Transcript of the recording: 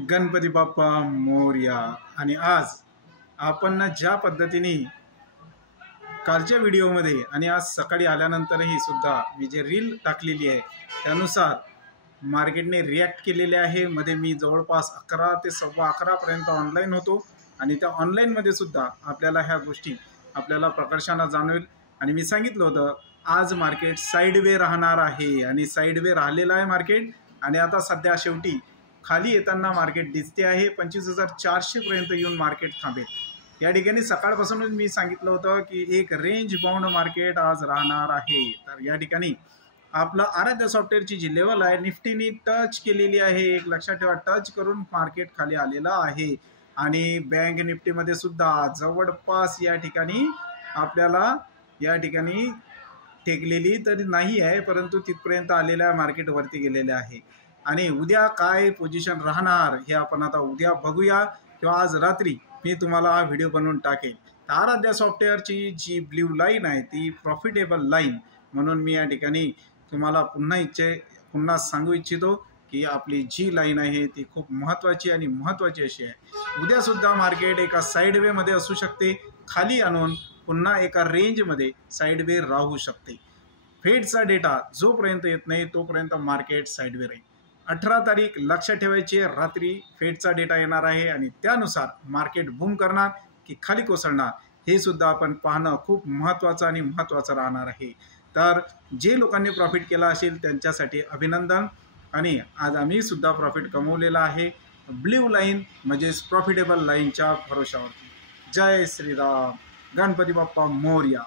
गणपती बाप्पा मोरया। आणि आज आपण ज्या पद्धतीने कालच्या व्हिडिओमध्ये आणि आज सकाळी आल्यानंतरही सुद्धा मी जे रील टाकलेली आहे त्यानुसार मार्केटने रिॲक्ट केलेले आहे। मध्ये मी जवळपास 11 ते 11:15 पर्यंत ऑनलाईन होतो आणि त्या ऑनलाईनमध्ये सुद्धा आपल्याला ह्या गोष्टी आपल्याला प्रकर्षाने जाणवेल। आणि मी सांगितलं होतं आज मार्केट साईडवे राहणार आहे आणि साईडवे राहिलेलं आहे मार्केट। आणि आता सध्या शेवटी खाली येताना मार्केट दिसते आहे 25,400 पर्यंत येऊन मार्केट थांबेल। या ठिकाणी सकाळपासूनच मी सांगितलं होतं की एक रेंज बाउंड मार्केट आज राहणार आहे। तर या ठिकाणी आपलं आराध्य सॉफ्टवेअरची जी लेवल आहे निफ्टीने टच केलेली आहे। एक लक्षात ठेवा, टच करून मार्केट खाली आलेलं आहे। आणि बँक निफ्टीमध्ये सुद्धा जवळपास या ठिकाणी आपल्याला या ठिकाणी टेकलेली तरी नाही आहे, परंतु तिथपर्यंत आलेल्या मार्केट वरती गेलेले आहे। आणि उद्या काय पोझिशन राहणार हे आपण आता उद्या बघूया किंवा आज रात्री मी तुम्हाला हा व्हिडिओ बनवून टाकेल। आराध्य सॉफ्टवेअरची जी ब्ल्यू लाईन आहे ती प्रॉफिटेबल लाईन म्हणून मी या ठिकाणी तुम्हाला पुन्हा सांगू इच्छितो की आपली जी लाईन आहे ती खूप महत्त्वाची आणि महत्त्वाची अशी आहे। उद्या सुद्धा मार्केट एका साईडवे मध्ये असू शकते, खाली आणून पुन्हा एका रेंजमध्ये साईडवे राहू शकते। फेडचा डेटा जोपर्यंत येत नाही तोपर्यंत मार्केट साईडवे राहील। 18 तारीख लक्षात ठेवायची, रात्री फेडचा डेटा येणार आहे आणि त्यानुसार मार्केट बूम करणार की खाली कोसळणार हे सुद्धा आपण पाहणं खूप महत्त्वाचं आणि महत्त्वाचं राहणार आहे। तर जे लोकांनी प्रॉफिट केला असेल त्यांच्यासाठी अभिनंदन। आणि आज आम्ही सुद्धा प्रॉफिट कमवलेला आहे ब्ल्यू लाईन म्हणजेच प्रॉफिटेबल लाईनच्या भरोशावरती। जय श्रीराम, गणपती बाप्पा मोरया।